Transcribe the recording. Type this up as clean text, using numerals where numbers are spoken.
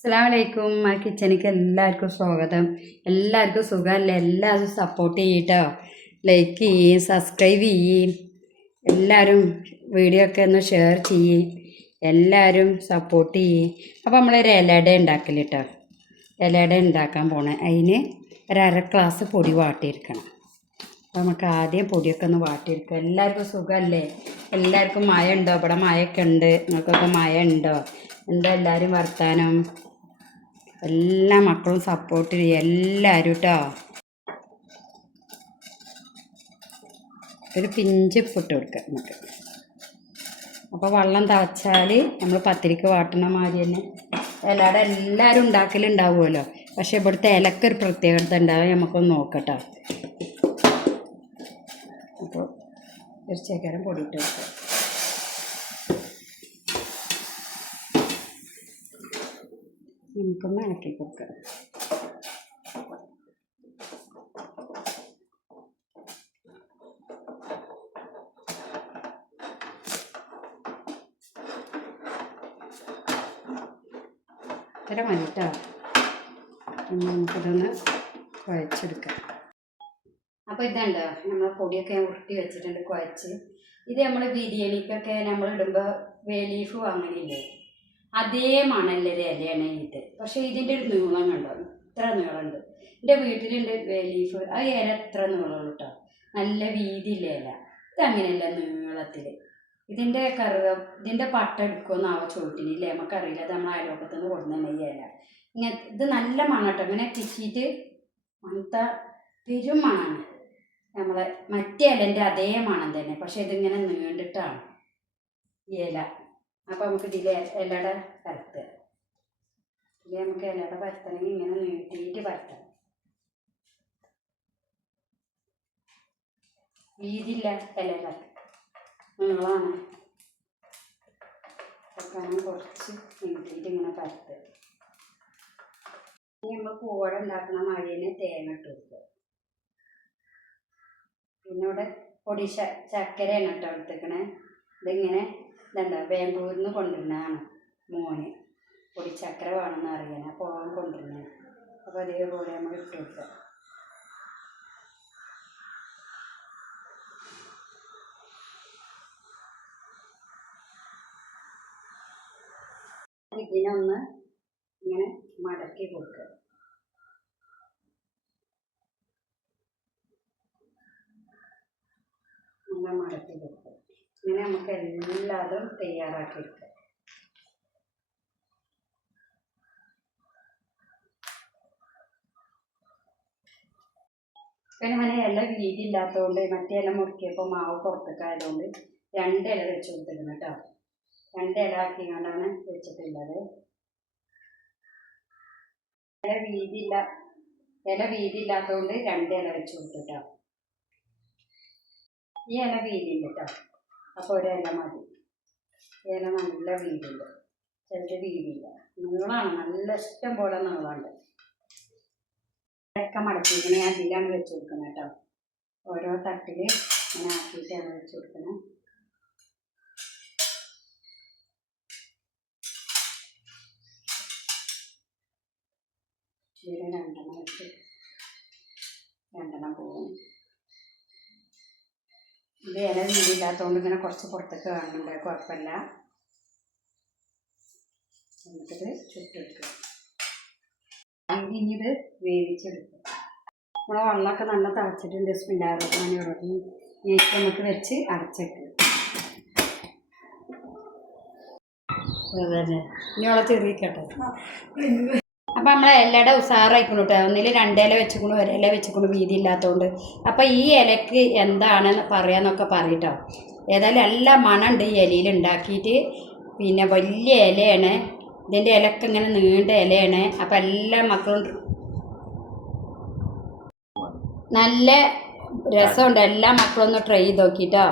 അസ്സലാമലൈക്കും. ആ കിച്ചണിക്ക് എല്ലാവർക്കും സ്വാഗതം. എല്ലാവർക്കും സുഖമല്ലേ? എല്ലാവരും സപ്പോർട്ട് ചെയ്യട്ടോ, ലൈക്ക് ചെയ്യും, സബ്സ്ക്രൈബ് ചെയ്യും, എല്ലാവരും വീഡിയോ ഒക്കെ ഒന്ന് ഷെയർ ചെയ്യും, എല്ലാവരും സപ്പോർട്ട് ചെയ്യും. അപ്പോൾ നമ്മളൊരു ഇലട ഉണ്ടാക്കൽ കേട്ടോ. ഇലട ഉണ്ടാക്കാൻ പോണേ. അതിന് ഒരു ഗ്ലാസ് പൊടി വാട്ടിയിരിക്കണം. അപ്പോൾ നമുക്ക് ആദ്യം പൊടിയൊക്കെ ഒന്ന് വാട്ടിയെടുക്കുക. എല്ലാവർക്കും സുഖമല്ലേ? എല്ലാവർക്കും മഴ ഉണ്ടോ? ഇവിടെ മഴയൊക്കെ ഉണ്ട്. നിങ്ങൾക്കൊക്കെ മഴ ഉണ്ടോ? എന്താ എല്ലാവരും വർത്താനം? എല്ലാ മക്കളും സപ്പോർട്ട് ചെയ്യും എല്ലാവരും കേട്ടോ. ഒരു പിഞ്ച് ഉപ്പിട്ട് കൊടുക്കുക നമുക്ക്. അപ്പോൾ വെള്ളം തിളച്ചാൽ നമ്മൾ പത്തിരിക്ക് വാട്ടണ മാതിരി തന്നെ ഇലട എല്ലാവരും ഉണ്ടാക്കലുണ്ടാവുമല്ലോ. പക്ഷെ ഇവിടുത്തെ ഇലക്കൊരു പ്രത്യേകത ഉണ്ടാവും. നമുക്കൊന്ന് നോക്കട്ടോ. അപ്പോൾ ഒരു ശേഖരം പൊടിയിട്ട് വെക്കുക. നമുക്കൊന്ന് ഇളക്കി കൊടുക്കുക. ഇത്ര മതി കേട്ടോ. നമുക്കിതൊന്ന് കുഴച്ചെടുക്കാം. അപ്പോൾ ഇതുണ്ടോ, നമ്മൾ പൊടിയൊക്കെ ഉരുട്ടി വെച്ചിട്ടുണ്ട് കുഴച്ച്. ഇത് നമ്മൾ ബിരിയാണിക്കൊക്കെ നമ്മൾ ഇടുമ്പോൾ വേ ലീഫ് വാങ്ങലില്ലേ, അതേ മണലൊരു ഇലയാണ് ഇത്. പക്ഷേ ഇതിൻ്റെ ഒരു നീളം കണ്ടോ, ഇത്ര നീളമുണ്ട്. എൻ്റെ വീട്ടിലുണ്ട് വേ ലീഫ്. ആ ഇല എത്ര നീളമുള്ളൂ കേട്ടോ, നല്ല വീതിയില്ല ഇല. ഇതങ്ങനെയല്ല നീളത്തിൽ. ഇതിൻ്റെ ഇതിൻ്റെ പട്ട എടുക്കുമെന്നാവോ ചോട്ടിനില്ലേ, നമുക്കറിയില്ല. അത് നമ്മൾ അയലോക്കത്തു നിന്ന് കൊടുക്കുന്ന ഈ ഇല. ഇങ്ങനെ ഇത് നല്ല മണം കേട്ടോ. ഇങ്ങനെ കിച്ചിട്ട് അങ്ങനത്തെ പെരും മണമാണ്. നമ്മളെ മറ്റേ ഇലൻ്റെ അതേ മണം തന്നെ, പക്ഷെ ഇതിങ്ങനെ നീണ്ടിട്ടാണ് ഈ ഇല. അപ്പോൾ നമുക്ക് ഇതിലെ ഇലയുടെ പരത്തുക. ഇതിൽ നമുക്ക് ഇലയുടെ പരത്തണമെങ്കിൽ ഇങ്ങനെ നീട്ടിയിട്ട് പരത്തണം. വീതിയില്ല ഇലയുടെ നീളമാണ്. അപ്പം കുറച്ച് നീട്ടിയിട്ട് ഇങ്ങനെ പരത്തുക. ഇനി നമ്മൾ പൂവട ഉണ്ടാക്കുന്ന മാതിരി തേങ്ങ ഇട്ട് കൊടുക്കുക. പിന്നെ ഇവിടെ പൊടി ചക്കരയാണ് കേട്ടോ എടുത്തേക്കണേ. ഇതിങ്ങനെ ഇതുണ്ടോ, ബാംഗ്ലൂരിൽ നിന്ന് കൊണ്ടുവരുന്നതാണ് മോന്. പൊടി ചക്കര വേണമെന്ന് അറിയാൻ, അപ്പോൾ അവൻ കൊണ്ടുവരുന്നത്. അപ്പോൾ അതേപോലെ നമ്മൾ ഇട്ട് കൊടുക്കുക. ഇതിനൊന്ന് ഇങ്ങനെ മടക്കി കൊടുക്കുക. അങ്ങനെ മടക്കി കൊടുക്കുക. ഇങ്ങനെ നമുക്ക് എല്ലാതും തയ്യാറാക്കിയെടുക്കുക. പിന്നെ അങ്ങനെ ഇല വീതി ഇല്ലാത്തതുകൊണ്ട് മറ്റേ ഇല മുറിക്കിയപ്പോൾ മാവ് പുറത്തൊക്കെ ആയതുകൊണ്ട് 2 ഇല വെച്ച് കൊടുത്തിരുന്നു കേട്ടോ. 2 ഇല ആക്കിക്കൊണ്ടാണ് വെച്ചിട്ടുള്ളത്. ഇല വീതി ഇല്ലാത്തതുകൊണ്ട് 2 ഇല വെച്ച് കൊടുത്തിട്ടോ. ഈ ഇല വീതിയുണ്ട് കേട്ടോ. അപ്പോൾ ഒരു ഇല മതി. ഇല നല്ല വീതിയുണ്ട്, ചിലത് വീതിയില്ല. നീളമാണ്, നല്ല ഇഷ്ടം പോലെ നീളമുണ്ട്. ഇതൊക്കെ മടക്കി ഇങ്ങനെ അതിലാണ് വെച്ച് കൊടുക്കുന്നത് കേട്ടോ. ഓരോ തട്ടിൽ ഇങ്ങനെ ആക്കിയിട്ടാണ് വെച്ച് കൊടുക്കുന്നത്. ഇതിൽ 2 വെച്ച് 2 പോകും. ഇത് ഇല വീതിയില്ലാത്തതുകൊണ്ട് ഇങ്ങനെ കുറച്ച് പുറത്തേക്ക് കാണുന്നുണ്ട്, കുഴപ്പമില്ല. നമുക്കിത് ചുട്ടെടുക്കുക. ഇനി ഇത് വേവിച്ചെടുക്കുക. നമ്മളെ വെള്ളമൊക്കെ നല്ല തിളച്ചിട്ടുണ്ട്. ബിസ്മില്ലാഹിർറഹ്മാനിർറഹീം. നമുക്ക് വെച്ച് അടച്ചേക്കുക. അതന്നെ ഇനി അവളെ ചെറിയിക്കട്ടെ. അപ്പം നമ്മളെ ഇലയുടെ ഉസാറായിക്കണം കേട്ടോ. ഒന്നിൽ 2 ഇല വെച്ചിക്കണം, 1 ഇല വെച്ചിക്കണം, വീതി ഇല്ലാത്തതുകൊണ്ട്. അപ്പം ഈ ഇലക്ക് എന്താണെന്ന് പറയാന്നൊക്കെ പറയട്ടോ. ഏതായാലും എല്ലാ മണമുണ്ട് ഈ ഇലയിൽ ഉണ്ടാക്കിയിട്ട്. പിന്നെ വലിയ ഇലയാണ്, ഇതിൻ്റെ ഇലക്ക് ഇങ്ങനെ നീണ്ട ഇലയാണ്. അപ്പം എല്ലാ മക്കളും നല്ല രസമുണ്ട്. എല്ലാ മക്കളും ഒന്ന് ട്രൈ ചെയ്ത് നോക്കിട്ടോ.